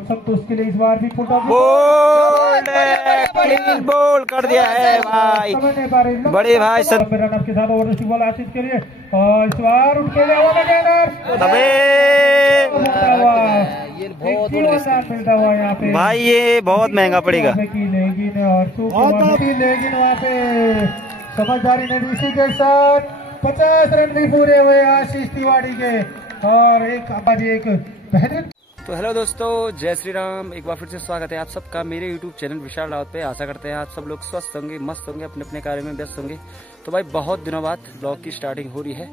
संतोष के लिए इस बार भी बोल्ड क्लीन बोल्ड कर दिया है भाई बड़े भाई रन के साथ ओवर बॉल आशीष के लिए और इस बार उनके लिए मिलता हुआ यहाँ पे भाई ये बहुत महंगा पड़ेगा। लेकिन वहाँ पे समझदारी ने इसी के साथ 50 रन भी पूरे हुए आशीष तिवारी के और एक बेहतरीन। तो हेलो दोस्तों, जय श्री राम। एक बार फिर से स्वागत है आप सबका मेरे YouTube चैनल विशाल रावत पे। आशा करते हैं आप सब लोग स्वस्थ होंगे, मस्त होंगे, अपने अपने कार्य में व्यस्त होंगे। तो भाई बहुत दिनों बाद ब्लॉग की स्टार्टिंग हो रही है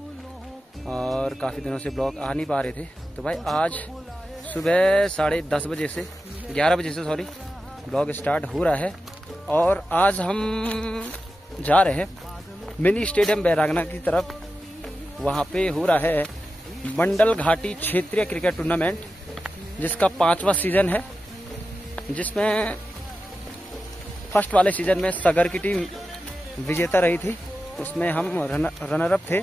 और काफ़ी दिनों से ब्लॉग आ नहीं पा रहे थे। तो भाई आज सुबह 10:30 बजे से 11 बजे से ब्लॉग स्टार्ट हो रहा है और आज हम जा रहे हैं मिनी स्टेडियम बैरागना की तरफ। वहाँ पे हो रहा है मंडल घाटी क्षेत्रीय क्रिकेट टूर्नामेंट, जिसका 5वां सीजन है, जिसमें फर्स्ट वाले सीजन में सगर की टीम विजेता रही थी, उसमें हम रनर अप थे।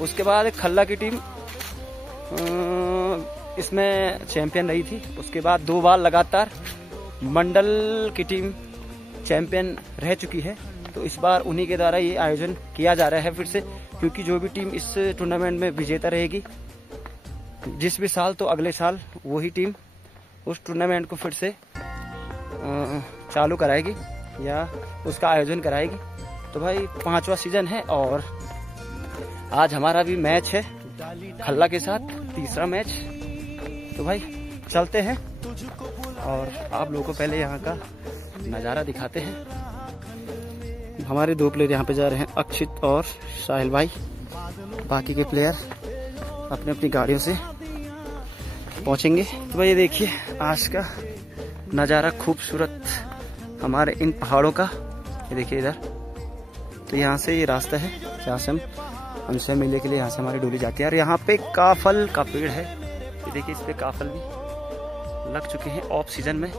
उसके बाद खल्ला की टीम इसमें चैंपियन रही थी। उसके बाद 2 बार लगातार मंडल की टीम चैंपियन रह चुकी है। तो इस बार उन्हीं के द्वारा ये आयोजन किया जा रहा है फिर से, क्योंकि जो भी टीम इस टूर्नामेंट में विजेता रहेगी जिस भी साल, तो अगले साल वही टीम उस टूर्नामेंट को फिर से चालू कराएगी या उसका आयोजन कराएगी। तो भाई 5वां सीजन है और आज हमारा भी मैच है खल्ला के साथ, 3रा मैच। तो भाई चलते हैं और आप लोगों को पहले यहाँ का नज़ारा दिखाते हैं। हमारे 2 प्लेयर यहाँ पे जा रहे हैं, अक्षित और साहिल भाई। बाकी के प्लेयर अपनी अपनी गाड़ियों से पहुँचेंगे। तो भाई ये देखिए आज का नज़ारा खूबसूरत हमारे इन पहाड़ों का। ये देखिए इधर, तो यहाँ से ये रास्ता है जहाँ से हम हमसे मिलने के लिए यहाँ से हमारी डोली जाती है। और यहाँ पे काफल का पेड़ है, ये देखिए, इस पे काफल भी लग चुके हैं ऑफ सीजन में।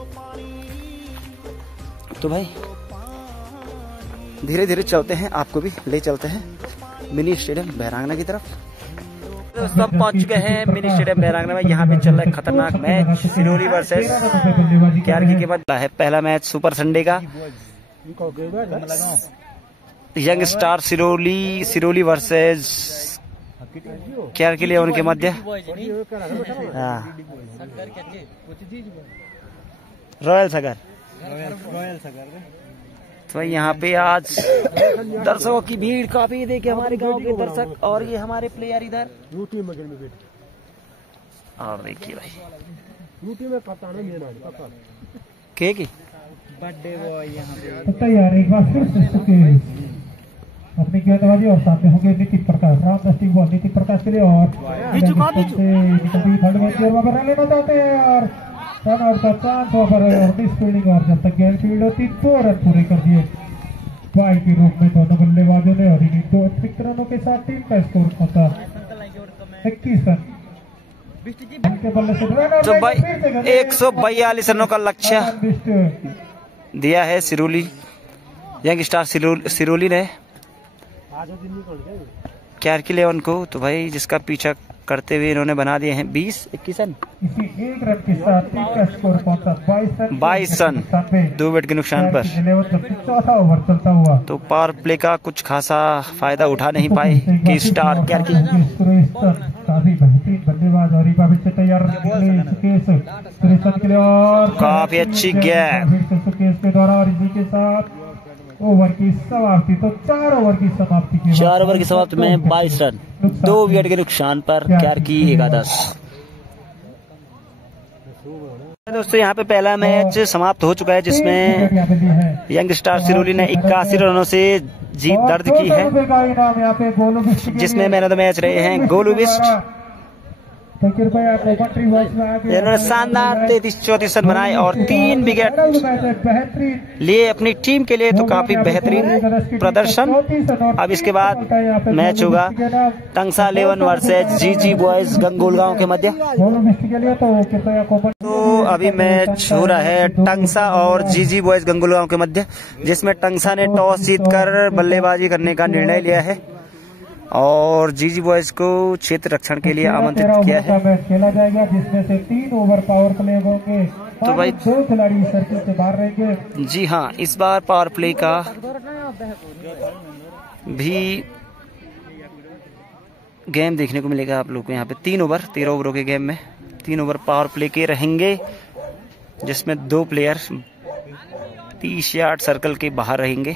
तो भाई धीरे धीरे चलते हैं, आपको भी ले चलते हैं मिनी स्टेडियम बैरागना की तरफ। तो सब पहुंच चुके हैं मिनी स्टेडियम बैरागना में। यहाँ पे चल रहा है खतरनाक मैच, सिरोली वर्सेस क्यारकी के बाद है पहला मैच सुपर संडे का। Young star Siroli versus Kyarki लिए उनके मध्य रॉयल सगर। तो यहाँ पे आज दर्शकों की भीड़ काफी, देखिए हमारे गांव के दर्शक और ये हमारे प्लेयर इधर। और देखिए भाई के की बर्थडे बॉय यहाँ पे तैयार। एक बार फिर से अपनी गेंदबाजी और सामने होंगे नीतिन प्रकाश। राम दस्टिंग बॉल नीतिन प्रकाश के लिए और थर्ड मैच वहाँ पर रन लेना चाहते हैं और रन आउट का चांस वहाँ पर मिस फील्डिंग। और जब तक गेंद फील्ड होती 2 रन पूरे कर दिए बाई के रूप में दोनों बल्लेबाजों ने। और इन्हीं 2 अतिरिक्त रनों के साथ टीम का स्कोर होता 21 रन। तो भाई 142 रनों का लक्ष्य दिया है सिरोली यंग स्टार सिरोली ने क्यारकी 11 को। तो भाई जिसका पीछा करते हुए इन्होंने बना दिए हैं 20-21 रन। इसी 1 रन के साथ टीम का स्कोर पहुंचा 22 रन 2 विकेट के नुकसान पर। चौथा ओवर चलता हुआ तो पावर प्ले का कुछ खासा फायदा उठा नहीं पाए कि स्टार क्यारकी। काफी बेहतरीन बल्लेबाज और से तैयार के लिए और काफी अच्छी गैप सुकेश के द्वारा। और इसी के साथ ओवर की समाप्ति। तो 4 ओवर की समाप्ति में 22 रन 2 विकेट के नुकसान पर क्यारकी 11। दोस्तों यहाँ पे पहला मैच समाप्त हो चुका है, जिसमें यंग स्टार सिरोली ने 81 रनों से जीत दर्ज की है, जिसमें मैन ऑफ द मैच रहे हैं गोलू बिस्ट। इन्होंने शानदार 33-34 रन बनाए और 3 विकेट लिए अपनी टीम के लिए। तो काफी बेहतरीन प्रदर्शन। अब इसके बाद मैच होगा टंगसा 11 वर्सेस जीजी बॉयज गंगोलगांव के मध्य। तो अभी मैच हो रहा है टंगसा और जीजी बॉयज गंगोलगांव के मध्य, जिसमें टंगसा ने टॉस जीतकर बल्लेबाजी करने का निर्णय लिया है और जीजी बॉयज को क्षेत्र रक्षण के लिए आमंत्रित किया है। मैच खेला जाएगा जिसमें से 3 ओवर पावर प्ले होंगे। तो भाई 2 खिलाड़ी सर्किल से बाहर रहेंगे। जी हाँ, इस बार पावर प्ले का भी गेम देखने को मिलेगा आप लोग को। यहाँ पे 3 ओवर 13 ओवरों के गेम में 3 ओवर पावर प्ले के रहेंगे, जिसमें 2 प्लेयर 30 यार्ड सर्कल के बाहर रहेंगे।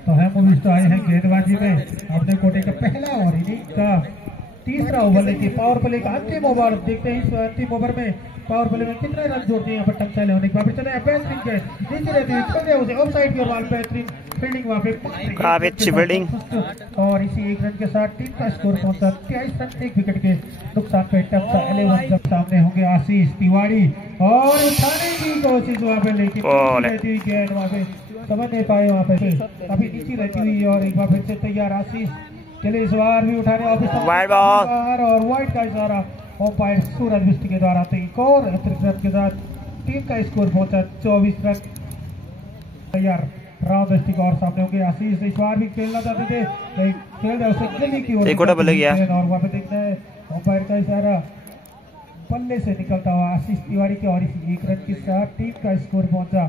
तो हम आए हैं गेंदबाजी में अपने कोटे का पहला और इनिंग का तीसरा ओवर लेके पावर प्ले का अंतिम ओवर। देखते हैं इस अंतिम ओवर में पावर प्ले में कितने रन जोड़ते हैं। यहाँ पर टंचाले होने के बाद चले बेहतरीन के नीचे रहती है, चल उसे ऑफ साइड की ओर बेहतरीन फील्डिंग वहाँ पे काफी अच्छी फील्डिंग। और इसी 1 रन के साथ टीम का स्कोर पहुंचा 23 रन 1 विकेट के नुकसान पे। टंचा 11 जब सामने होंगे आशीष तिवारी और उठाने की कोशिश वहाँ पे, लेकिन रहती हुई गेंद वहाँ पे समझ नहीं पाए। वहाँ पे अभी नीचे रहती हुई और एक बार फिर से तैयार आशीष चले इस बार भी उठाने वाइड बॉल और वाइड का इशारा अंपायर सूरज बिष्ट के द्वारा। एक और अतिरिक्त रन के साथ टीम का स्कोर पहुंचा 24 रन। तैयार राव दृष्टि और सामने होंगे आशीष। इस बार भी खेलना चाहते थे, खेल जाए उसे गली की ओर और वहाँ पे देखना है अंपायर का इशारा बल्ले से निकलता हुआ आशीष तिवारी के। और इसी 1 रन के साथ टीम का स्कोर पहुंचा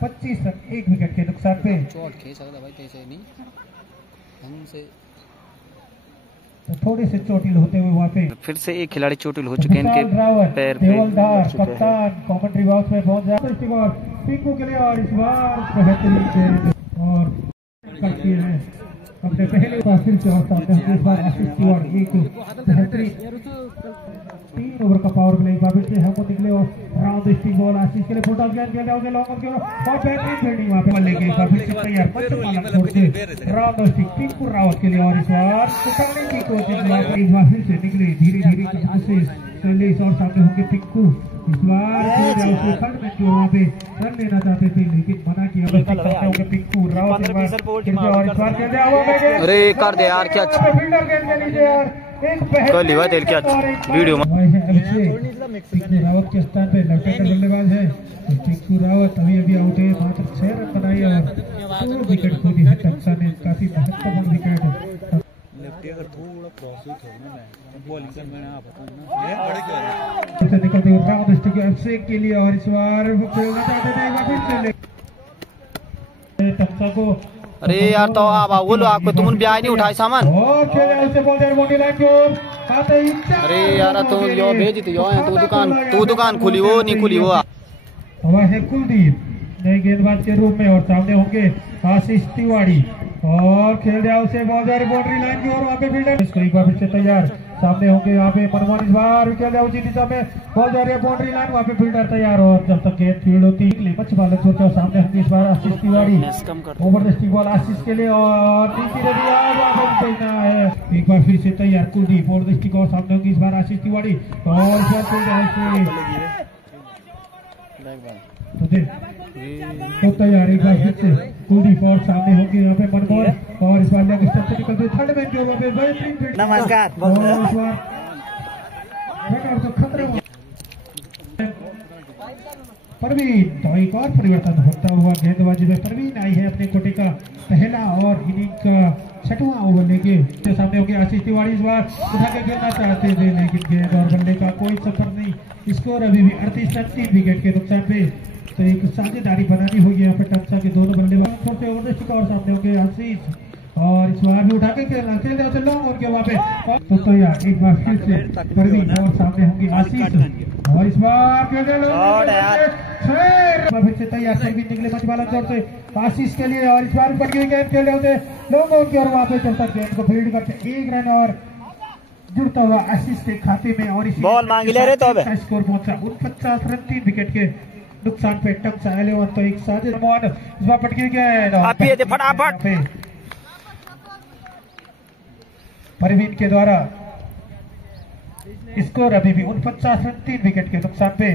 25 रन 1 विकेट के नुकसान पे। तो थोड़े से चोटिल होते हुए वहाँ पे फिर से एक खिलाड़ी चोटिल हो चुके हैं इनके पैर पे। कप्तान कमेंट्री बॉक्स में पहुंच जाए पिंकू के लिए और इस बार बेहतरीन और करती है अपने पहले फिर से और सामने इस बार आशीष तिवारी एक बेहतरीन 3 ओवर का पावर प्ले फिर से हमको निकले और राउंड स्टिक बॉल आशीष के लिए फुटबॉल खेल जाओगे लॉन्ग ऑन और बेहतरीन फील्डिंग वहां पे लेके फिर से तैयार पंचमाला छोड़ के राउंड स्टिक पिंकू रावत के लिए। और इस बार उठाने की कोशिश एक बार फिर से निकले धीरे धीरे और सामने होंगे पिंकू। इस बार खंड में जो वहाँ पे रन लेना चाहते थे लेकिन मना किया पिंकू रावत। अरे कर दे यार, क्या फील्डर गेंद के नीचे यार कल लिवा तेल क्या वीडियो में रावत के स्थान पे लेफ्ट बल्लेबाज है पिंकू रावत। अभी आउट है, मात्र 6 रन बनाए और 2 विकेट खो दी है। टंचा ने काफी महत्वपूर्ण विकेट निकलते हुए राउंड स्टिक अभिषेक के लिए। और इस बार खेलना चाहते थे टंचा को। अरे यार तो आप बोलो आपको तुम ब्याह नहीं उठाए सामान। अरे यार तुम यो भेजी तू दुकान खुली वो नहीं खुली वो है कुलदीप नए गेंदबाज के रूप में। और सामने होंगे आशीष तिवारी और खेल जाए उसे बाउंड्री लाइन की ओर। वहाँ पे फील्डर इसको एक बार फिर से तैयार सामने होंगे यहाँ पे मनमोहन। इस बार खेल जाए उसी दिशा में बॉल जा रही है बाउंड्री लाइन, वहाँ पे फील्डर तैयार। और जब तक गेंद फील्ड होती है बच्चे बालक सोचा सामने होंगे इस बार Ashish Tiwari over the stick ball Ashish के लिए और है एक बार फिर से तैयार कुलदीप ओवर द स्टिक और सामने होंगे इस बार आशीष तिवारी। तो तैयार एक बार फिर से कुलदीप और सामने होंगे यहाँ पे मनमोहन। और इस बार लेग स्टंप से निकलते थर्ड मैन जो नमस्कार खतरे परवीन। तो एक और परिवर्तन होता हुआ गेंदबाजी में परवीन आई है अपने कोटे का पहला और इनिंग का 6वां ओवर लेके। तो सामने होंगे आशीष तिवारी। इस बार उठा के खेलना चाहते थे लेकिन गेंद और बल्ले का कोई सफर नहीं। स्कोर अभी भी 38 रन 3 विकेट के नुकसान पे। तो एक साझेदारी बनानी होगी यहाँ पे टंचा के दोनों बल्लेबाज छोटे ओवर स्टिक और सामने होंगे आशीष। और इस बार भी उठा के खेलना खेल जाओ चल उनके वहाँ पे। तो यार एक बार फिर से परवीन और सामने होंगे आशीष। और इस बार फिर से तैयार परवीन निकले मचवाला तौर से आशीष के लिए। और इस बार ऊपर की गेंद खेल रहे थे लोगों की और वहाँ पे चलता गेंद को फील्ड करके 1 रन और जुड़ता हुआ आशीष के खाते में। और इसी बॉल मांग ले रहे तो स्कोर पहुंचा 49 रन 3 विकेट के नुकसान पे। टंचा 11 तो एक साजिद इस बार पटकी गेंद फटाफट परवीन के द्वारा। स्कोर अभी भी 49 रन 3 विकेट के नुकसान पे,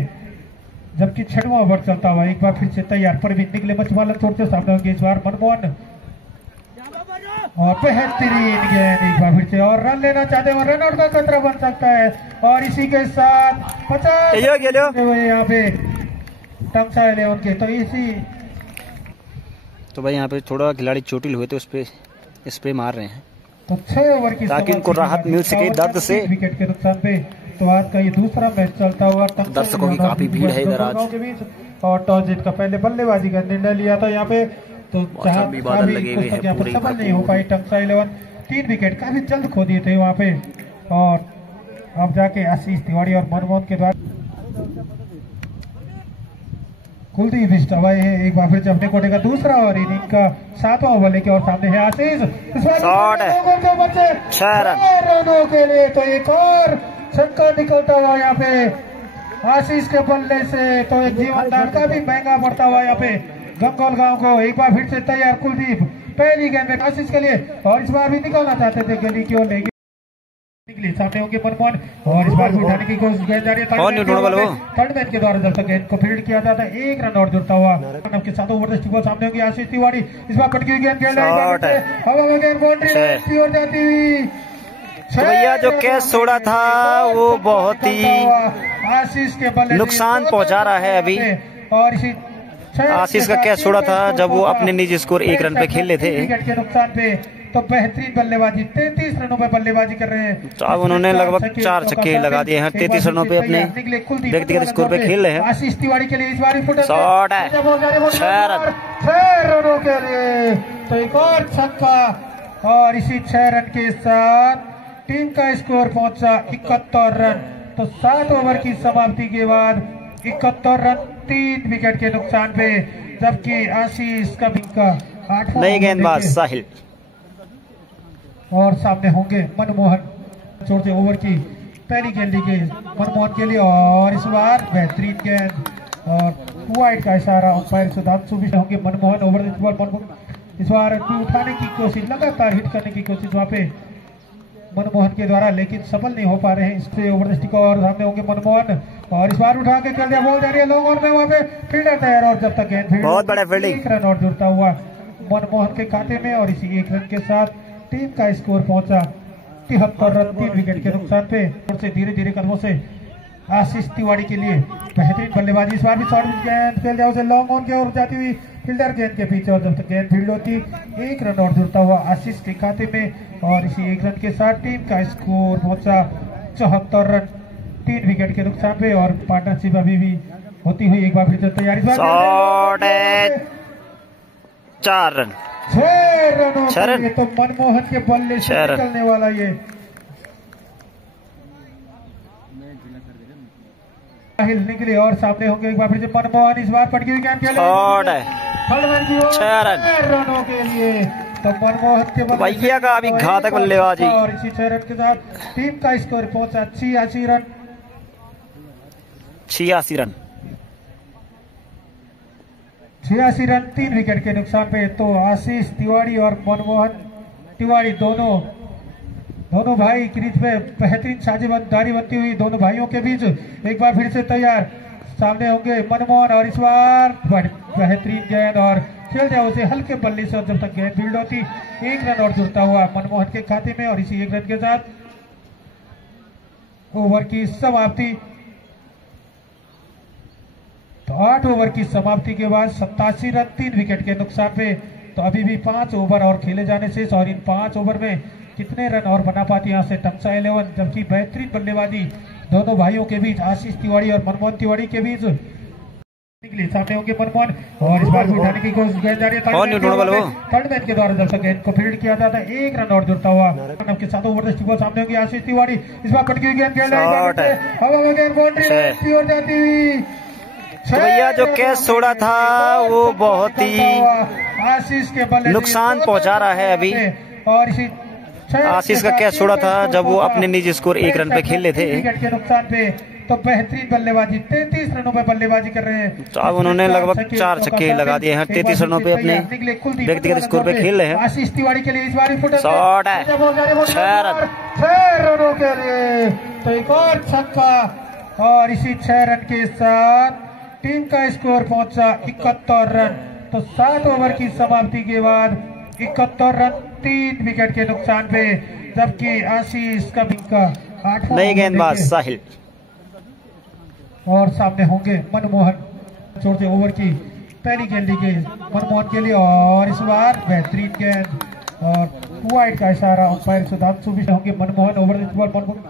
जबकि 6वां ओवर चलता हुआ एक बार फिर से तैयार परवीन निकले मचवाला छोड़ते सामने होंगे इस बार मनमोहन। और बेहतरीन गेंद एक बार फिर से और रन लेना चाहते हैं, रन आउट का खतरा बन सकता है। और इसी के साथ 50 यहाँ पे टंसा 11 के, तो इसी तो भाई यहाँ पे थोड़ा खिलाड़ी चोटिल हुए थे, उस पे स्प्रे मार रहे हैं तो 6 ओवर की ताकि इनको राहत मिल सके दर्द से। विकेट के नुकसान पे तो आज का ये दूसरा मैच चलता हुआ। दर्शकों की काफी भीड़ है इधर आज के बीच और टॉस जीत का पहले बल्लेबाजी का निर्णय लिया था यहाँ पे, तो भी बादल लगे हुए हैं पूरे सफल नहीं हो पाई टंसा 11। 3 विकेट काफी जल्द खो दिए थे वहाँ पे और अब जाके आशीष तिवारी और मनमोहन के द्वारा कुलदीप इस्टवाई है एक बार फिर से अपने कोटे का दूसरा और इनिंग का 7वां ओवर लेके और सामने है आशीष। बच्चे 6 रनों के लिए तो एक और छक्का निकलता हुआ यहाँ पे आशीष के बल्ले से, तो एक जीवनदान का भी महंगा पड़ता हुआ यहाँ पे गंगोल गांव को। एक बार फिर से तैयार कुलदीप पहली गेंद में आशीष के लिए और इस बार भी निकालना चाहते थे गली की ओर, लेकिन सामने होंगे मनमोहन और इस बार भी उठाने की कोशिश गेंद जा रही है थर्ड मैन के द्वारा। जब तक गेंद को फील्ड किया जाता है 1 रन और जुड़ता हुआ के साथ ओवर दृष्टिकोण सामने होंगी आशीष तिवारी। इस बार कटकी हुई गेंद खेल रहे हैं, हवा में गेंद बाउंड्री ओर जाती हुई। तो भैया जो कैच छोड़ा था वो बहुत ही आशीष के बल्ले नुकसान पहुंचा रहा है अभी। और इसी आशीष का कैच छोड़ा था जब वो अपने निजी स्कोर 1 रन पे खेल रहे थे। विकेट के नुकसान पे तो बेहतरीन बल्लेबाजी 33 रनों पे बल्लेबाजी कर रहे हैं। तो अब उन्होंने लगभग 4 छक्के लगा दिए हैं, 33 रनों पे अपने व्यक्तिगत स्कोर पे खेल रहे हैं। आशीष तिवारी के लिए इस बार शॉट है 6 रनों के लिए तो एक और छक्का और इसी 6 रन के साथ टीम का स्कोर पहुंचा 71 रन। तो 7 ओवर की समाप्ति के बाद 71 रन 3 विकेट के नुकसान पे, जबकि आशीष का 8वां नई गेंदबाज साहिल और सामने होंगे मनमोहन। चौथे ओवर की पहली गेंद ली गई मनमोहन के लिए और इस बार बेहतरीन गेंद और वाइड का इशारा अंपायर सुधांशु भी होंगे। मनमोहन ओवर मनमोहन इस बार उठाने की कोशिश, लगातार हिट करने की कोशिश वहां पे मनमोहन के द्वारा, लेकिन सफल नहीं हो पा रहे हैं। इससे ओवर दृष्टिकोण और सामने होंगे मनमोहन और इस बार उठा के कर दिया, बॉल जा रही है लॉन्ग ऑन में, वहां पे फील्डर तैयार और जब तक गेंद बहुत बड़ा फील्डिंग 1 रन और जुड़ता हुआ मनमोहन के खाते में और इसी 1 रन के साथ टीम का स्कोर पहुंचा 73 रन 3 विकेट के नुकसान पे। और से धीरे धीरे कदमों से आशीष तिवारी के लिए बेहतरीन बल्लेबाजी, इस बार भी शॉर्ट गेंद खेल जाओ से लॉन्ग ऑन की ओर जाती हुई फील्डर गेंद के पीछे और जब तक गेंद फील्ड होती 1 रन और जुड़ता हुआ आशीष के खाते में और इसी 1 रन के साथ टीम का स्कोर पहुंचा 74 रन 3 विकेट के नुकसान पे। और पार्टनरशिप अभी भी होती हुई एक बार फिर से तैयारी 4 रन 6 रनों के लिए तो मनमोहन के बल्ले से निकलने वाला ये साहिल निकले और सामने होंगे एक बार फिर से मनमोहन। इस बार पटकी हुई गेंद खेले 6 रनों के लिए तो मनमोहन के भैया का अभी घातक बल्लेबाजी और इसी 6 रन के साथ टीम का स्कोर पहुंचा 86 रन 86 रन 3 विकेट के नुकसान पे। तो आशीष तिवारी और मनमोहन तिवारी दोनों भाई क्रीज पे बेहतरीन साझेदारी बनती हुई दोनों भाइयों के बीच एक बार फिर से तैयार। सामने होंगे मनमोहन और इस बार बेहतरीन गेंद और खेल जाओ उसे हल्के बल्ले से और जब तक गेंद फील्ड होती 1 रन और जुड़ता हुआ मनमोहन के खाते में और इसी 1 रन के साथ ओवर की समाप्ति। तो 8 ओवर की समाप्ति के बाद 87 रन 3 विकेट के नुकसान पे। तो अभी भी 5 ओवर और खेले जाने से और इन 5 ओवर में कितने रन और बना पाती यहाँ से टंसा 11, जबकि बेहतरीन बल्लेबाजी दोनों भाइयों के बीच आशीष तिवारी और मनमोहन तिवारी के बीच सामने होंगे मनमोहन और इस बार भी उठाने की कोशिश गेंद जा रही है थर्ड मैन के द्वारा। जब तक गेंद को फील्ड किया जाता है 1 रन और जुड़ता हुआ के साथ ओवर दृष्टिकोण सामने होंगी आशीष तिवारी। इस बार कटकी हुई गेंद खेल रहे हैं, हवा में गेंद बाउंड्री ओर जाती हुई। तो भैया जो कैच छोड़ा था वो बहुत ही आशीष के बल्ले नुकसान पहुंचा रहा है अभी। और इसी आशीष का कैच छोड़ा था जब वो अपने निजी स्कोर 1 रन पे खेल रहे थे। विकेट के नुकसान पे तो बेहतरीन बल्लेबाजी 33 रनों पे बल्लेबाजी कर रहे हैं। तो अब उन्होंने लगभग 4 छक्के लगा दिए हैं, 33 रनों पे अपने व्यक्तिगत स्कोर पे खेल रहे हैं। आशीष तिवारी के लिए इस बार शॉट है 6 रनों के लिए तो एक और छक्का और इसी 6 रन के साथ टीम का स्कोर पहुंचा 71 रन। तो 7 ओवर की समाप्ति के बाद 71 रन 3 विकेट के नुकसान पे, जबकि आशीष कबिंग का 8वां नई गेंदबाज साहिल और सामने होंगे मनमोहन। छोटे ओवर की पहली गेंद ली गई मनमोहन के लिए और इस बार बेहतरीन गेंद और वाइड का इशारा अंपायर सुधांशु भी होंगे। मनमोहन ओवर मनमोहन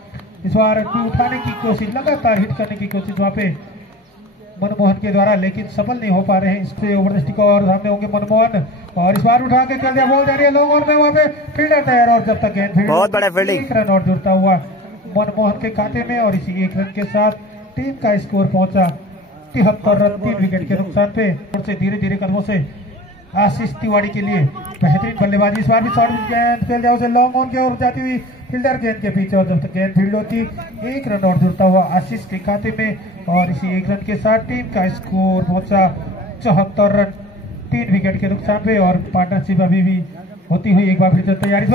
इस बार उठाने की कोशिश, लगातार हिट करने की कोशिश वहां पे मनमोहन के द्वारा, लेकिन सफल नहीं हो पा रहे हैं। इससे ओवर द स्टिक और सामने होंगे मनमोहन और इस बार उठा के कर दिया, बॉल जा रही है लॉन्ग ऑन में, वहां पे फील्डर तैयार और जब तक गेंद बहुत बड़ा फील्डिंग, 1 रन और जुड़ता हुआ मनमोहन के खाते में और इसी 1 रन के साथ टीम का स्कोर पहुंचा 73 रन 3 विकेट के नुकसान पे। और से धीरे धीरे कदमों से आशीष तिवारी के लिए बेहतरीन बल्लेबाजी, इस बार भी शॉर्ट गेंद खेल जाओ से लॉन्ग ऑन की ओर जाती हुई फील्डर गेंद के पीछे और जब तक गेंद फील्ड होती 1 रन और जुड़ता हुआ आशीष के खाते में और इसी 1 रन के साथ टीम का स्कोर पहुंचा 74 रन 3 विकेट के नुकसान पे। और पार्टनरशिप अभी भी होती हुई एक बार फिर से तैयारी,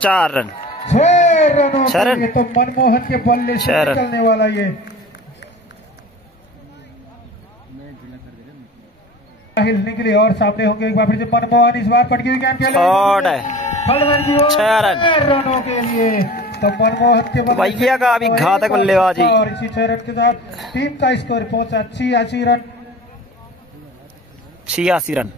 4 रन 6 रनों के तो मनमोहन के बल्ले से निकलने वाला ये निकले और सामने होंगे एक बार फिर से मनमोहन, इस बार पटकी हुई गेंद खेले 6 रनों के लिए तो मनमोहन के भैया का अभी घातक बल्लेबाजी और इसी 6 रन के साथ टीम का स्कोर पहुंचा 86 रन 86 रन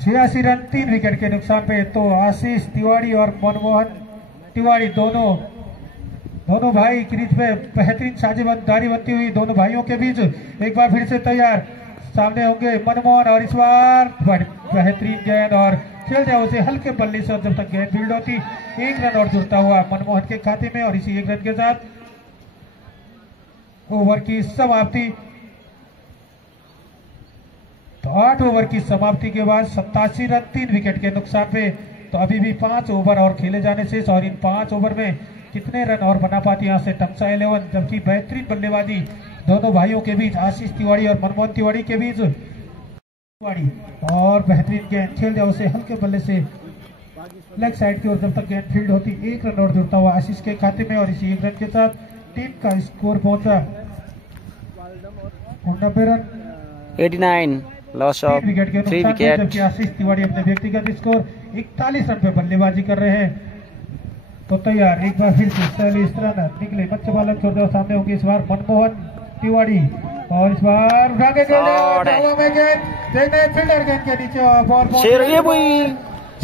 86 रन 3 विकेट के नुकसान पे। तो आशीष तिवारी और मनमोहन तिवारी दोनों भाई क्रीज पे बेहतरीन साझेदारी बनती हुई दोनों भाइयों के बीच एक बार फिर से तैयार, सामने होंगे मनमोहन और इस बार बेहतरीन गेंद और खेल जाओ उसे हल्के बल्ले से और जब तक गेंद फील्ड होती 1 रन और जुड़ता हुआ मनमोहन के खाते में और इसी 1 रन के साथ ओवर की समाप्ति। तो 8 ओवर की समाप्ति के बाद 87 रन 3 विकेट के नुकसान पे। तो अभी भी 5 ओवर और खेले जाने से और इन 5 ओवर में कितने रन और बना पाती यहाँ से टमसा 11, जबकि बेहतरीन बल्लेबाजी दोनों भाइयों के बीच आशीष तिवारी और मनमोहन तिवारी के बीच तिवारी और बेहतरीन गेंद खेल जाओ उसे हल्के बल्ले से लेग साइड की ओर जब तक गेंद फील्ड होती 1 रन और जुड़ता हुआ आशीष के खाते में और इसी 1 रन के साथ टीम का स्कोर पहुंचा 90 रन 89 लॉस ऑफ 3 विकेट, जबकि आशीष तिवारी अपने व्यक्तिगत स्कोर 41 रन पे बल्लेबाजी कर रहे हैं। तो तैयार एक बार फिर से पहले इस तरह निकले बच्चे बालक छोड़ सामने होंगे इस बार मनमोहन तिवारी और इस बार उठा के फील्डर गेंद के नीचे बॉल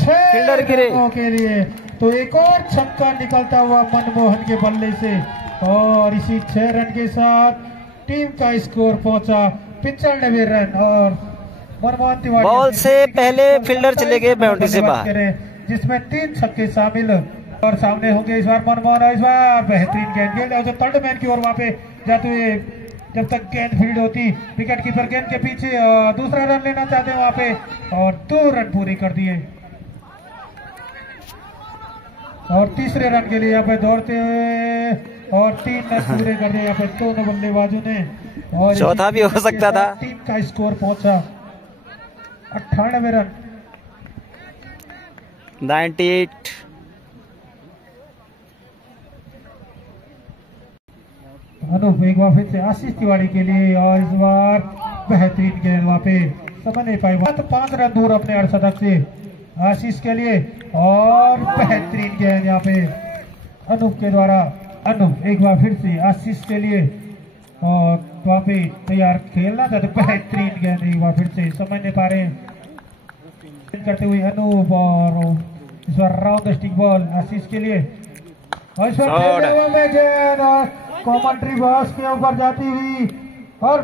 फील्डर गिरे के लिए। तो एक और छक्का निकलता हुआ मनमोहन के बल्ले से और इसी 6 रन के साथ टीम का स्कोर पहुंचा 95 रन और मनमोहन तिवारी बॉल से पहले फील्डर चले गए बाउंड्री से बाहर, जिसमें 3 छक्के शामिल। और सामने होंगे इस बार मनमोहन और इस बार बेहतरीन गेंद थर्ड मैन की ओर वहां पे जाते हुए जब तक गेंद फील्ड होती विकेट कीपर गेंद के पीछे दूसरा रन लेना चाहते हैं वहां पे और 2 रन पूरे कर दिए और तीसरे रन के लिए यहाँ पे दौड़ते हुए और 3 रन पूरे कर दिए यहाँ पे दोनों बल्लेबाजों ने और चौथा भी हो सकता था। टीम का स्कोर पहुंचा 98 रन 98। अनूप एक बार फिर से आशीष तिवारी के लिए और इस बार बेहतरीन गेंद वहां पे समझ नहीं पाई, 5 रन दूर अपने अर्धशतक से आशीष के लिए और बेहतरीन गेंद यहाँ पे अनूप के द्वारा। अनूप एक बार फिर से आशीष के लिए और वहां पे तैयार खेलना चाहते, बेहतरीन गेंद एक बार फिर से समझ नहीं पा रहे करते हुए अनूप और इस बार राउंड स्टिक बॉल आशीष के लिए और इस बार कॉमेंट्री बॉक्स के ऊपर जाती हुई और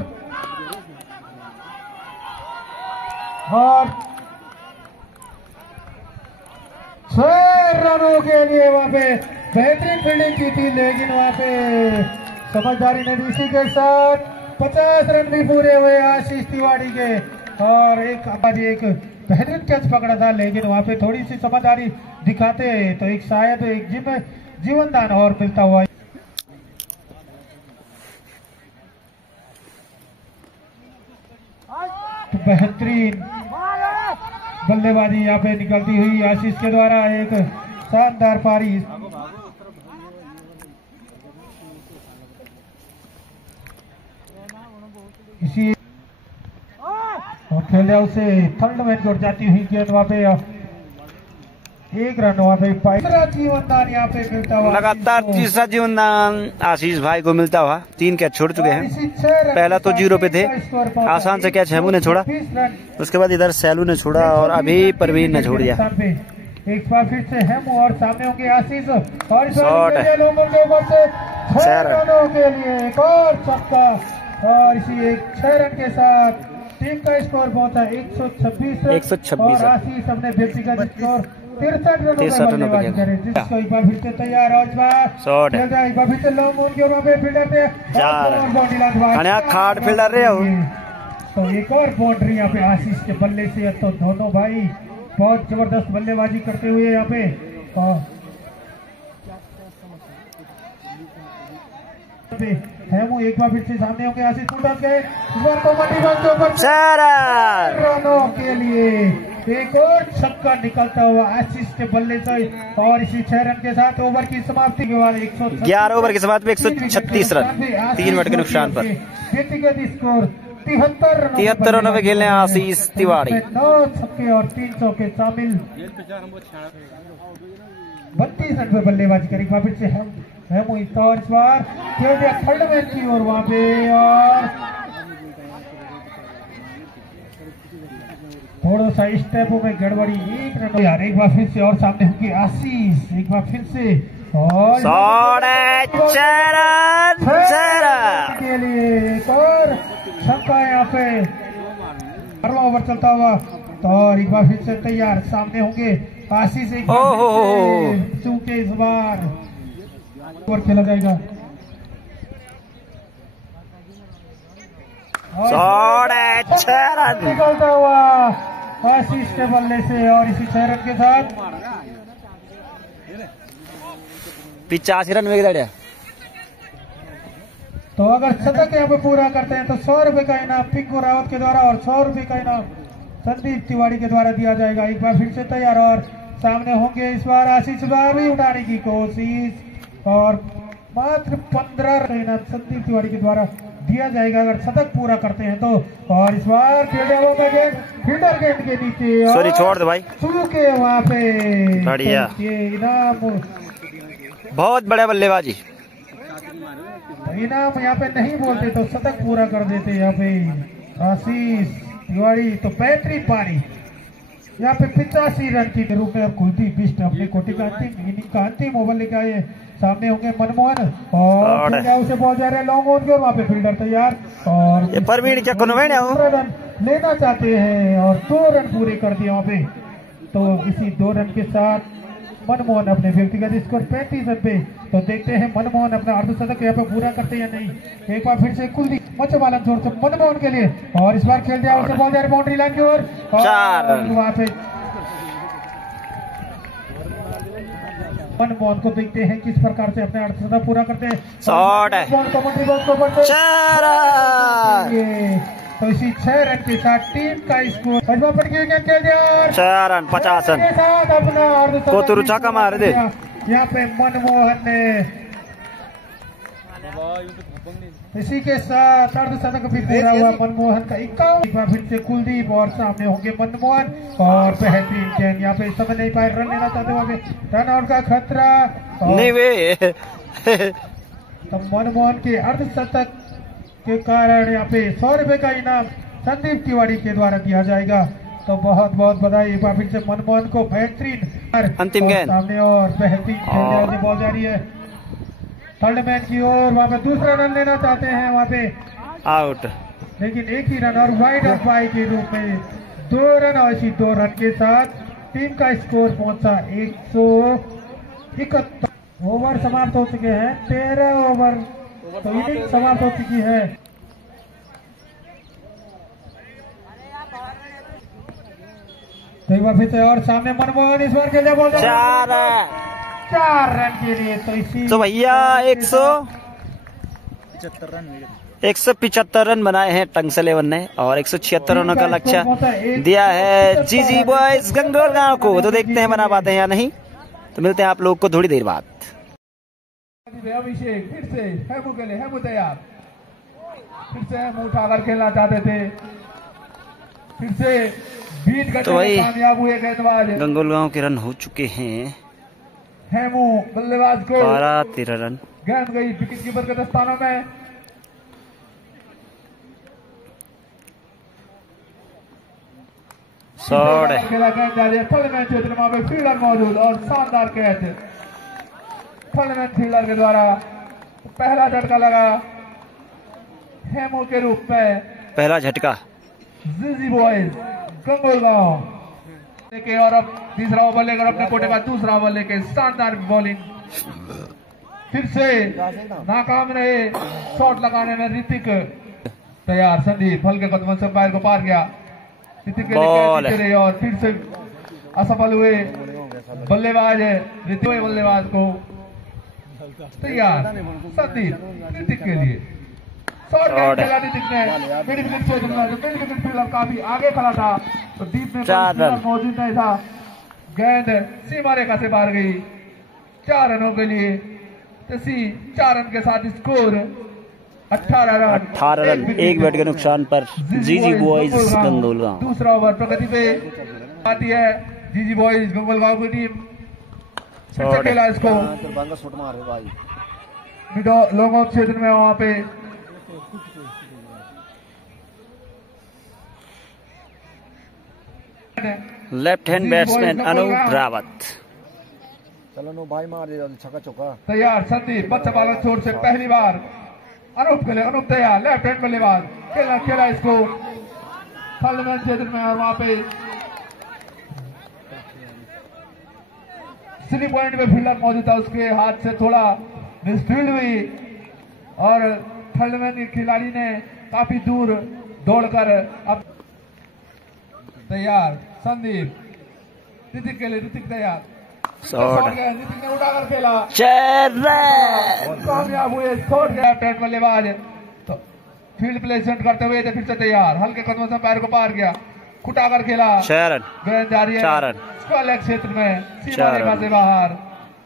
6 रनों के लिए वहां पे बेहतरीन फील्डिंग की थी, लेकिन वहां पे समझदारी ने इसी के साथ 50 रन भी पूरे हुए आशीष तिवारी के और एक बेहतरीन कैच पकड़ा था, लेकिन वहां पे थोड़ी सी समझदारी दिखाते तो एक शायद एक जीवन दान और मिलता हुआ। तो बेहतरीन बल्लेबाजी यहाँ पे निकलती हुई आशीष के द्वारा एक शानदार पारी इसी खेल दिया उसे थर्ड मैन की ओर जाती हुई गेंद वहां पे 1 रन वहां पे तीसरा जीवनदान यहाँ पे मिलता हुआ लगातार तीसरा जीवनदान आशीष भाई को मिलता हुआ। 3 कैच छोड़ चुके हैं। पहला तो 0 पे थे, आसान से कैच हेमू ने छोड़ा, उसके बाद इधर सैलू ने छोड़ा और अभी परवीन ने छोड़ दिया। एक बार फिर से हेमू और सामने होंगे आशीष और शॉट लोगों के ऊपर से 6 रनों के लिए एक और छक्का और इसी 6 रन के साथ टीम का स्कोर पहुंचा 126 और आशीष अपने व्यक्तिगत स्कोर 63 रनों पर जिसको एक बार फिर से तैयार और शॉट है, एक बार फिर से लॉन्ग ऑन के वहां पे फील्डर पे 4 खाट फील्डर रहे हो। तो एक और बाउंड्री यहाँ पे आशीष के बल्ले से। तो दोनों भाई बहुत जबरदस्त बल्लेबाजी करते हुए यहाँ पे हेमू एक बार फिर से सामने होंगे आशीष उड़न गए इस बार कॉमेडी बॉल के ऊपर 4 रनों के लिए एक और छक्का निकलता हुआ आशीष के बल्ले से और इसी 6 रन के साथ ओवर की समाप्ति के बाद 11 ओवर की समाप्ति में 136 रन 3 विकेट के नुकसान पर व्यक्तिगत स्कोर 73 रनों पे खेलने आशीष तिवारी। 9 छक्के और 3 चौके शामिल 32 रन पे बल्लेबाजी करें। एक बार फिर से हेमू इस बार खेल दिया थर्ड मैन की ओर वहां पे और थोड़ा सा स्टेपों में गड़बड़ी 1 रन यार। एक बार फिर से और सामने होंगे आशीष एक बार फिर से और 4 रन के लिए एक और छक्का यहाँ पे 12वां ओवर चलता हुआ तो और एक बार फिर से तैयार सामने होंगे आशीष एक चूंकि इस बार ओवर खेला जाएगा 6 रन निकलता हुआ आशीष के बल्ले से और इसी 6 रन के साथ 85 रन में गया। तो अगर शतक यहाँ पे पूरा करते हैं तो 100 रुपए का इनाम पिंकू रावत के द्वारा और 100 रुपए का इनाम संदीप तिवारी के द्वारा दिया जाएगा। एक बार फिर से तैयार और सामने होंगे इस बार आशीष भी उठाने की कोशिश और मात्र 15 रन इनाम संदीप तिवारी के द्वारा दिया जाएगा अगर शतक पूरा करते हैं तो। और इस बार फील्डर गेंद के नीचे सॉरी छोड़ दे भाई चूके वहां पे बढ़िया इनाम बहुत बड़ा बल्लेबाजी इनाम यहाँ पे नहीं बोलते तो शतक पूरा कर देते यहाँ पे आशीष तिवारी। तो बेहतरीन पारी यहाँ पे 85 रन के रूप में कुलदीप बिष्ट अपने कोटि का अंतिम इनिंग का अंतिम ओवर लेके आए। सामने होंगे मनमोहन और उसे बॉल जा रहे हैं लॉन्ग ऑन के और वहाँ पे फील्डर तैयार और परवीन क्या रन लेना चाहते हैं और 2 रन पूरे कर दिए वहाँ पे। तो इसी 2 रन के साथ मनमोहन अपने व्यक्तिगत स्कोर 35 रन पे। तो देखते हैं मनमोहन अपना अर्धशतक यहाँ पे पूरा करते या नहीं। एक बार फिर से कुलदीप मचवालन छोर से मनमोहन के लिए और इस बार खेल दिया उसे बॉल जा रही बाउंड्री लाइन की ओर 4 रन वहाँ पे मनमोहन को देखते हैं किस प्रकार से अपने अर्धशतक पूरा करते हैं। शॉट है तो इसी 6 रन के साथ टीम का स्कोर 4 रन 50 रन अपना कोतुरु छक्का मार दे। यहाँ पे मनमोहन ने इसी के साथ अर्धशतक भी पूरा हुआ मनमोहन का 51। फिर से कुलदीप और सामने होंगे मनमोहन और बेहतरीन गेंद यहाँ पे समझ नहीं पाए रन लेना चाहते वहाँ पे रन आउट का खतरा नहीं वे तो मनमोहन के अर्धशतक के कारण यहाँ पे 100 रुपए का इनाम संदीप तिवारी के द्वारा दिया जाएगा। तो बहुत बहुत बधाई एक बार फिर से मनमोहन को बेहतरीन अंतिम गेंद सामने और बेहतरीन खेलने बॉल जा रही है थर्ड मैन की ओर। वहाँ पे दूसरा रन लेना चाहते हैं वहाँ पे आउट लेकिन एक ही रन और वाइड ऑफ बाई के रूप में 2 रन और इसी 2 रन के साथ टीम का स्कोर पहुंचा 171। ओवर समाप्त हो चुके हैं 13 ओवर तो इनिंग समाप्त हो चुकी है। तो एक बार फिर से और सामने मनमोहन इस बार के लिए बोल 4 रन के लिए। तो इसी तो भैया 175 रन बनाए हैं टंग्स 11 ने और 176 रनों का लक्ष्य दिया है जीजी बॉयज गंगोर गांव को। तो देखते हैं बना पाते हैं या नहीं। तो मिलते हैं आप लोग को थोड़ी देर बाद। अभिषेक फिर से हेमू के लिए हेमू तैयार फिर से हेमू उठाकर खेलना चाहते थे फिर से बीट करने तो भाई में कामयाब हुए गेंदबाज गंगोलगांव के रन हो चुके हैं हेमू। बल्लेबाज को 12-13 रन। गेंद गई विकेट कीपर के दस्तानों में। शॉट है। खेला गेंद जा रही है थर्ड मैन क्षेत्र में, वहां पे फील्डर मौजूद और शानदार कैच थर्ड मैन फील्डर के द्वारा। पहला झटका लगा हेमू के रूप में। पहला झटका जीजी बॉयज गंगोलगांव लेके, और अब तीसरा ओवर लेकर अपने कोटे का दूसरा ओवर लेके शानदार बॉलिंग। फिर से नाकाम रहे शॉट लगाने में ऋतिक। तैयार संदीप हल्के कदमों से अंपायर को पार गया। ऋतिक के लिए रहे और फिर से असफल हुए बल्लेबाज ऋतिक। बल्लेबाज को तैयार संदीप ऋतिक के लिए शॉट खेला ऋतिक ने। मिड विकेट फील्डर काफी आगे खड़ा था तो डीप में मौजूद नहीं था। गेंद सीमा रेखा से बाहर गई। 4 रनों के लिए 4 रन के साथ स्कोर 18 रन। एक विकेट के नुकसान पर जीजी बॉयज गंगोलगांव। दूसरा ओवर प्रगति पे आती है जीजी बॉयज गंगोलगांव की टीम। फिर से खेला इसको लॉन्ग ऑफ क्षेत्र में, वहां पे left hand batsman Anup Rawat. चलो नो भाई मार दे छक्का चौका। तैयार संदीप बच्चा बालक छोर से पहली बार अनूप के लिए। अनूप तैयार लेफ्ट हैंड बल्लेबाज खेला इसको थर्ड मैन क्षेत्र में, और वहां पे स्लिप पॉइंट पे फील्डर मौजूद था, उसके हाथ से थोड़ा मिसफील्ड हुई और थर्ड मैन के खिलाड़ी ने काफी दूर दौड़कर अब तैयार संदीप ऋतिक के लिए। ऋतिक तैयार ऋतिक ने उठाकर खेला, कामयाब हुए। छोड़ गया पैट बल्लेबाज तो फील्ड प्लेसमेंट करते हुए थे। फिर से तैयार हल्के कदमों से पैर को पार गया, कुटाकर खेला। 6 रन। गेंद जा रही है 4 रन स्क्वायर क्षेत्र में, सीमा रेखा से बाहर।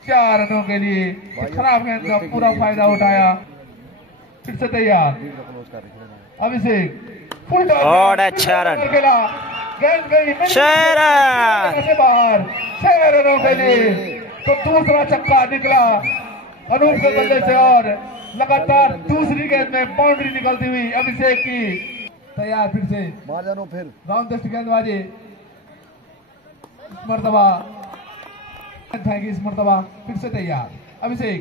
4 रनों के लिए खराब गेंद का पूरा फायदा उठाया। फिर से तैयार अभिषेक फुल और 6 रन खेला। गेंद गई 6 रन से बाहर। 6 रनों के लिए तो दूसरा छक्का निकला अनूप के बल्ले से, और लगातार दूसरी गेंद में बाउंड्री निकलती हुई अभिषेक की। तैयार फिर से मार जानो फिर राउंड दस्ट गेंदबाजी इस मर्तबा थैंक इस मर्तबा। फिर से तैयार अभिषेक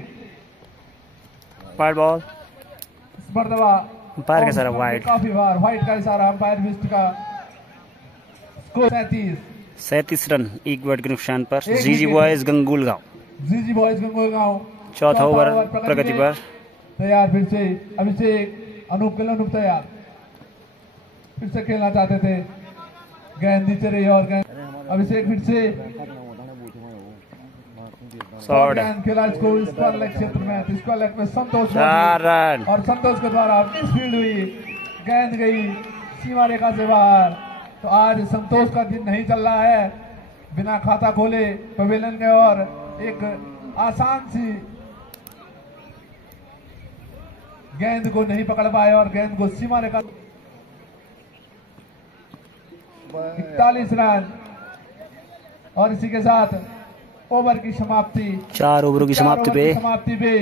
वाइड बॉल। इस मर्तबा अंपायर का इशारा वाइड। काफी बार व्हाइट का इशारा अंपायर विस्ट का। Score 37 run. एक विकेट के नुकसान पर जीजी बॉयज गंगोलगांव। जीजी बॉयज गंगोलगांव चौथा ओवर प्रगति पर। तैयार फिर से अभिषेक अनूप के लिए। अनूप तैयार फिर से खेलना चाहते थे, गेंद नीचे रही और गेंद अभिषेक फिर से गेंद खेला इसको स्क्वायर लेग क्षेत्र में। तो स्क्वायर लेग में संतोष 4 रन और संतोष के द्वारा मिसफील्ड हुई, गेंद गई सीमा रेखा से बाहर। तो आज संतोष का दिन नहीं चल रहा है, बिना खाता खोले पवेलियन के और एक आसान सी गेंद को नहीं पकड़ पाए और गेंद को सीमा रेखा 41 रन। और इसी के साथ ओवर की समाप्ति 4 ओवरों की समाप्ति पे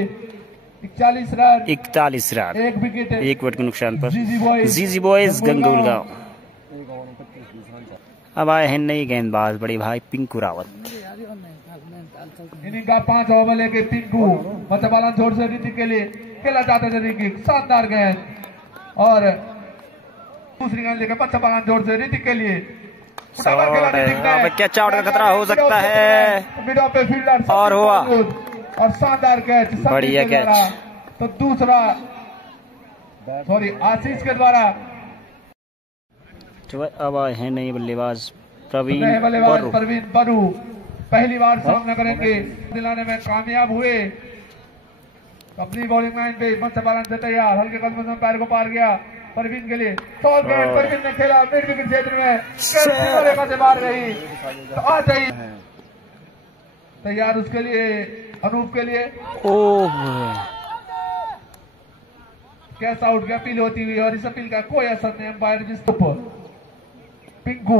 41 रन 41 रन। एक विकेट के नुकसान पर जीजी बॉयज गंगोलगांव। अब आए हैं नई गेंदबाज बड़े भाई पिंकू रावत। इनिंग का 5 ओवर लेके पिंकू बच्चा छोड़ से ऋतिक के लिए खेला चाहते थे। ऋतिक शानदार गेंद और दूसरी गेंद लेकर बच्चा छोड़ से ऋतिक के लिए। कैच आउट का खतरा हो सकता है मिड ऑफ पे फील्डर और हुआ और शानदार कैच बढ़िया कैच। तो दूसरा आशीष के द्वारा। तो अब आए हैं नए बल्लेबाज प्रवीण बरू पहली बार सामना करेंगे, दिलाने में कामयाब हुए। अपनी बॉलिंग लाइन पे मंच से तैयार हल्के कदम से पैर को पार गया परवीन के लिए। परवीन ने खेला मिड विकेट क्षेत्र में, रेखा से बाहर गई तो आ जाइए तैयार उसके लिए अनूप के लिए। कैच आउट की अपील होती हुई और इस अपील का कोई असर नहीं। अंपायर जिस पिंकू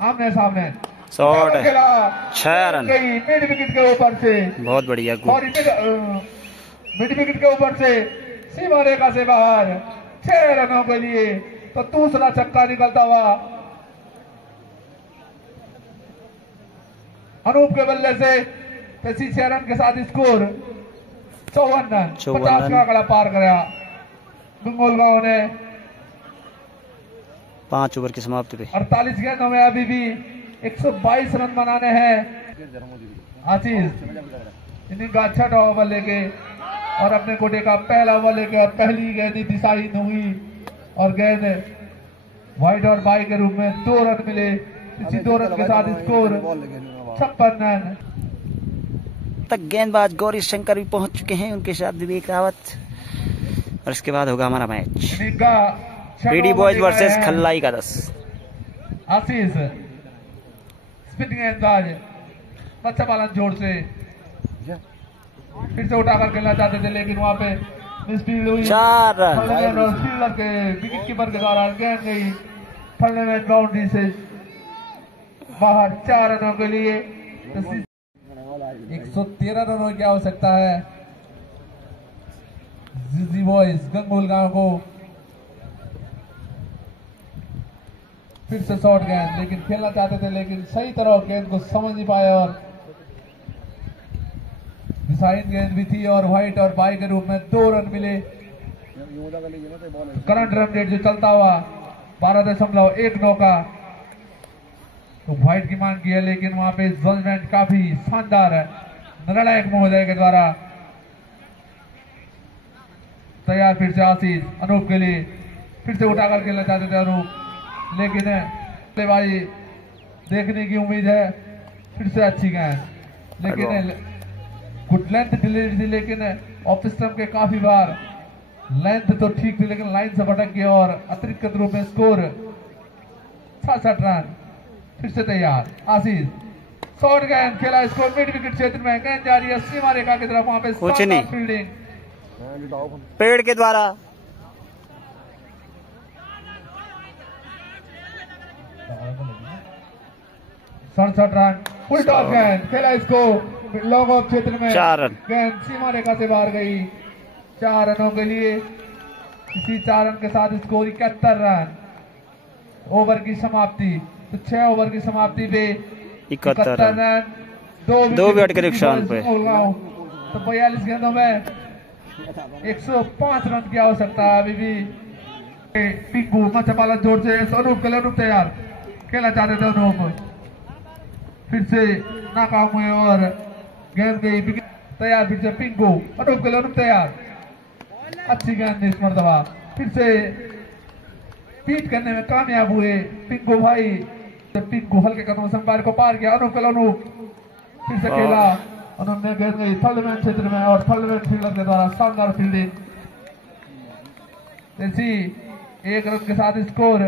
आमने सामने शॉट है, खेला 6 रन। मिड विकेट के ऊपर से, बहुत बढ़िया, और मिड विकेट के ऊपर से सीमा रेखा से बाहर 6 रनों के लिए। तो दूसरा छक्का निकलता हुआ अनूप के बल्ले से 6 रन के साथ स्कोर 54 रन, 50 का आंकड़ा पार कराया गंगोलगांव ने। 5 ओवर की समाप्ति पे 48 गेंदों में अभी भी 122 रन बनाने हैं। आशीष इनिंग का अच्छा ओवर लेके और अपने कोटे का पहला ओवर लेके, और पहली गेंद दिशाहीन हुई और गेंद व्हाइट और बाई के रूप में 2 रन मिले। इसी 2 रन के साथ स्कोर 56 रन। तक गेंदबाज गौरी शंकर भी पहुंच चुके हैं, उनके साथ विवेक रावत, और इसके बाद होगा हमारा मैच पीडी बॉयज वर्सेस खल्लाई का 10। आशीष स्पिन गेंदबाज बच्चा पालन जोर से फिर से उठाकर खेलना चाहते थे, लेकिन वहां पे मिसफील्ड हुई। 4 रन। फील्डर के विकेट कीपर के द्वारा गेंद गई फंडामेंट बाउंड्री से बाहर 4 रनों के लिए। 113 रनों की आवश्यकता है जीजी बॉयज गंगोलगांव को। फिर से शॉर्ट गेंद, लेकिन खेलना चाहते थे लेकिन सही तरह गेंद को समझ नहीं पाए, और दिशाहीन गेंद भी थी और व्हाइट और बाई के रूप में 2 रन मिले। करंट रन रेट जो चलता हुआ 12.19 का, तो व्हाइट की मांग की है, लेकिन वहां पे जजमेंट काफी शानदार है निर्णायक महोदय के द्वारा। तैयार फिर से आशीष अनूप के लिए, फिर से उठाकर खेलना चाहते थे अनूप, लेकिन भाई देखने की उम्मीद है। फिर से अच्छी गेंद, लेकिन गुड लेंथ डिलीवरी थी, लेकिन ऑफ सिस्टम के काफी बार लेंथ तो ठीक थी लेकिन लाइन से भटक गया, और अतिरिक्त रूप में स्कोर 66 रन। फिर से तैयार आशीष, शॉर्ट गेंद खेला, स्कोर मिड विकेट क्षेत्र में, गेंद जा रही है सीमा रेखा की तरफ, वहां पे कुछ नहीं, फील्डिंग पेड़ के द्वारा। सड़सठ रन। उल्टा गेंद खेला, इसको लॉन्ग ऑफ क्षेत्र में 4 रन। गेंद सीमा रेखा से बाहर गई 4 रनों के लिए। इसी 4 रन के साथ स्कोर 71 रन। ओवर की समाप्ति, तो 6 ओवर की समाप्ति पे 71 रन, 2 विकेट के नुकसान पे। तो 42 गेंदों में 105 रन की आवश्यकता है अभी भी। पिंकू मच्छपालन जोर से अनूप के लिए, अनूप तैयार खेलना चाहते थे अनूप, फिर से नाकाम हुए और गेंद गई विकेट। तैयार फिर से पिंकू, अनूप के लिए अनूप तैयार, अच्छी गेंद इस मरतबा, फिर से पीट करने में कामयाब हुए पिंकू भाई। पिंकू हल्के कदमों से अंपायर को पार किया, अनूप के लिए अनूप फिर से खेला, उन्होंने गेंद गई थर्ड मैन क्षेत्र में, और थर्ड मैन फील्डर के द्वारा शानदार फील्डिंग। ऐसी 1 रन के साथ स्कोर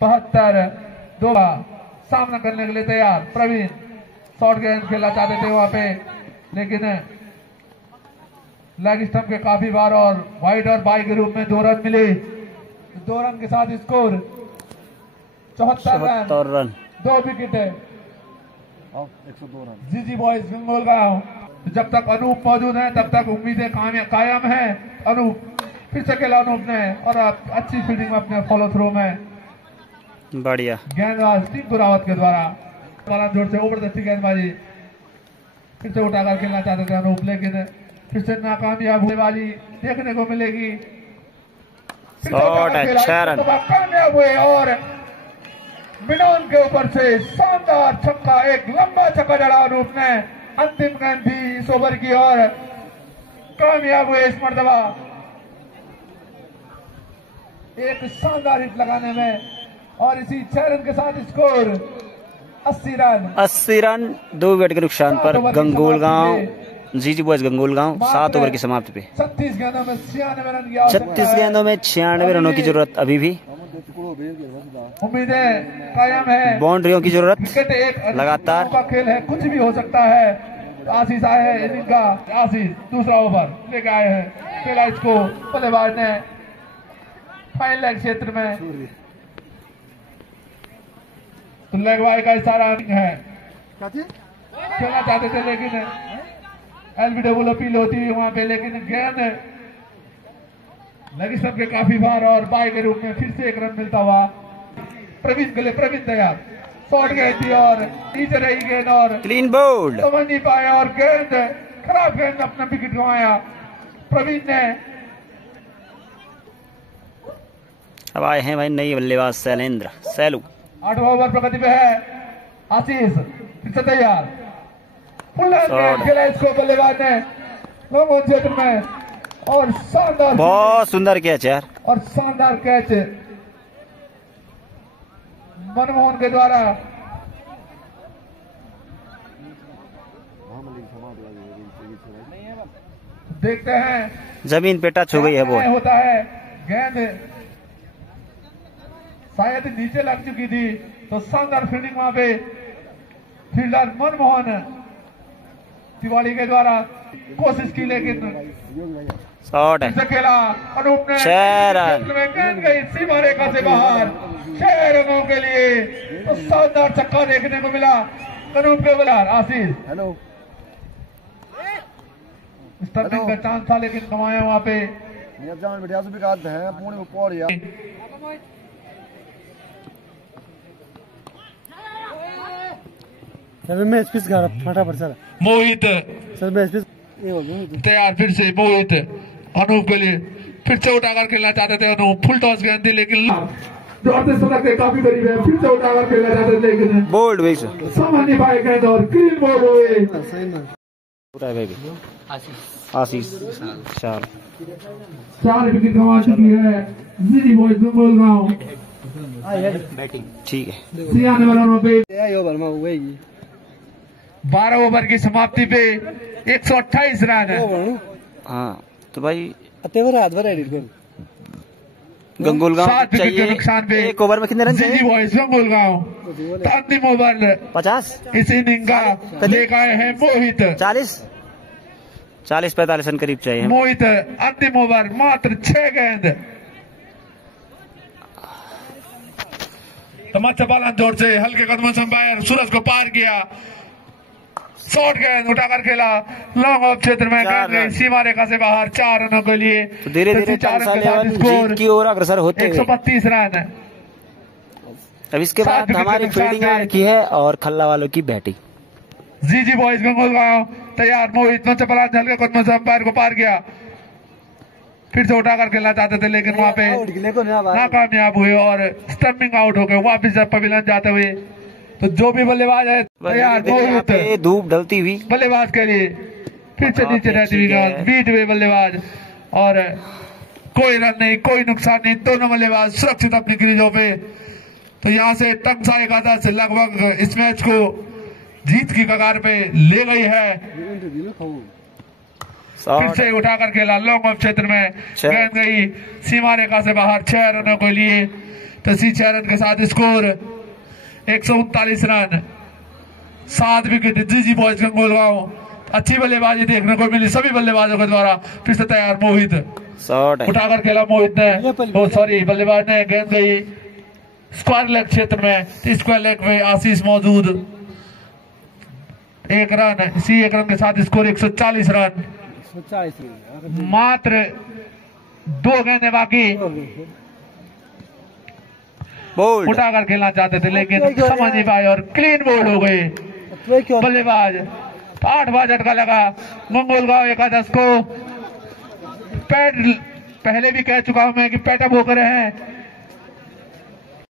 72। 2 सामना करने के लिए तैयार प्रवीण, शॉर्ट गेंद खेलना चाहते थे वहां पे, लेकिन लेग स्टंप के काफी बार और वाइड और बाई के रूप में 2 रन मिले। 2 रन के साथ स्कोर 74 रन। 2 विकेट है 102 रन। जीजी बॉयज गंगोलगांव। जब तक अनूप मौजूद है तब तक उम्मीदें कायम है। अनूप फिर से खेला अनूप ने, और अच्छी फील्डिंग में अपने फॉलो थ्रो में बढ़िया गेंदबाज टिंकू रावत के द्वारा पालन जोर से जबरदस्ती गेंदबाजी, फिर से उठाकर खेलना चाहते थे अनूप, लेकिन फिर से नाकामयाब गेंदबाजी देखने को मिलेगी। कामयाब हुए और बिनोन के ऊपर से शानदार छक्का, एक लंबा छक्का जड़ा अनूप ने। अंतिम गेंद भी इस ओवर की और कामयाब हुए इस मर्तबा एक शानदार हिट लगाने में, और इसी 6 रन के साथ स्कोर 80 रन। 80 रन 2 विकेट के नुकसान पर गंगोलगांव, जीजी बॉयज गंगोलगांव 7 ओवर की समाप्ति पे 36 गेंदों में 96 रन की आवश्यकता है। 36 गेंदों में 96 रनों की जरूरत अभी भी। उम्मीदें कायम है, बाउंड्रियों की जरूरत विकेट एक लगातार का खेल है, कुछ भी हो सकता है। आशीष आए हैं इनिंग का, आशीष दूसरा ओवर लेके आए हैं, खेला इसको बल्लेबाज ने फाइन लेग क्षेत्र में, तो लगवाई का इशारा है, खेलना चाहते थे लेकिन एलबीडब्ल्यू अपील होती हुई वहां पे, लेकिन गेंद लगी सबके काफी बार और बाई के रूप में फिर से एक रन मिलता हुआ प्रवीण के लिए। प्रवीण तैयार, शॉट गई थी और नीचे रही गेंद और क्लीन बोल्ड, समझ नहीं पाया और गेंद खराब गेंद, अपना विकेट गंवाया प्रवीण ने। अब आए हैं भाई नई बल्लेबाज शैलेंद्र सैलू। 8वां ओवर प्रगति पे है, आशीष फिर से तैयार, फुल खेला इसको बल्लेबाज ने लॉन्ग ऑन क्षेत्र में और शानदार, बहुत सुंदर कैच यार, और शानदार कैच मनमोहन के द्वारा। देखते हैं जमीन पे टच हो गई है बॉल, होता है गेंद शायद नीचे लग चुकी थी, तो शानदार फील्डिंग वहां पे फील्डर मनमोहन तिवारी के द्वारा कोशिश की, लेकिन शॉट है, खेला अनूप ने 6 रन, गेंद गई सीमा रेखा से बाहर 6 रनों के लिए, तो शानदार छक्का देखने को मिला अनूप के बल्लेबाज आशीष। हेलो, स्टंपिंग का चांस था लेकिन कमाया वहां पे। मोहित तैयार, फिर से मोहित अनूप के लिए फिर से उठाकर खेलना चाहते थे अनूप, फुल टॉस गेंद थी लेकिन जोर से सड़क के काफी करीब है, फिर से उठाकर खेलना चाहते थे लेकिन बोल्ड वही समझ नहीं पाए गेंद और क्लीन बॉल हुए। आशीष 4 विकेट गंवा चुकी है जीजी बॉयज गंगोलगांव। ठीक है, 12 ओवर की समाप्ति पे 128 रन है। हाँ तो भाई गंगोलगांव चाहिए, नुकसान पे 1 ओवर में कितने रन चाहिए? बॉयज गंगोलगांव अंतिम ओवर 50 इस इनिंग का लेकर आए हैं मोहित। 40-45 रन करीब चाहिए मोहित। अंतिम ओवर मात्र 6 गेंद। तमाचा बालन जोर से हल्के कदमों से अंपायर सूरज को पार किया, शॉर्ट गेंद उठाकर खेला लॉन्ग ऑफ क्षेत्र में, गेंद गई सीमा रेखा से बाहर 4 रनों के लिए। तो धीरे धीरे जीत की ओर अग्रसर होते हैं। 132 रन। अब इसके बाद हमारी फील्डिंग आ रखी है और खल्ला वालों की बैटिंग। जीजी बॉयज गंगोलगांव तैयार, मोहित नौचा बलान हल्के कदमों से अंपायर को पार किया, फिर से उठाकर खेलना चाहते थे लेकिन वहां पे नाकामयाब हुए और स्टंपिंग आउट हो गए। वापिस जब पवेलियन जाते हुए तो जो भी बल्लेबाज है तैयार, मोहित धूप ढलती हुई बल्लेबाज के लिए फिर से नीचे रहती हुई गेंद, बीट हुए बल्लेबाज और कोई रन नहीं, कोई नुकसान नहीं, दोनों बल्लेबाज सुरक्षित अपनी क्रीजों पे। तो यहाँ से टंसा एकादश लगभग इस मैच को जीत की कगार पे ले गई है। फिर से उठाकर खेला लॉन्ग ऑफ क्षेत्र में, गेंद गई सीमा रेखा से बाहर 6 रनों के लिए। तो 6 रन के साथ स्कोर 139 रन, 7 विकेट जीजी बॉयज गंगोलगांव। अच्छी बल्लेबाजी देखने को मिली सभी बल्लेबाजों के द्वारा। फिर से तैयार मोहित, उठाकर खेला मोहित ने, बल्लेबाज ने, गेंद गई स्क्वायर लेग क्षेत्र में, स्क्वायर लेग में आशीष मौजूद। 1 रन, इसी 1 रन के साथ स्कोर 140 रन। मात्र 2 गेंदें बाकी, उठाकर खेलना चाहते थे लेकिन समझ नहीं पाए और क्लीन बोल्ड हो गए बल्लेबाज। 8 बार झटका लगा गंगोलगांव एकादश को। पैड पहले भी कह चुका हूं मैं कि पैटअप होकर हैं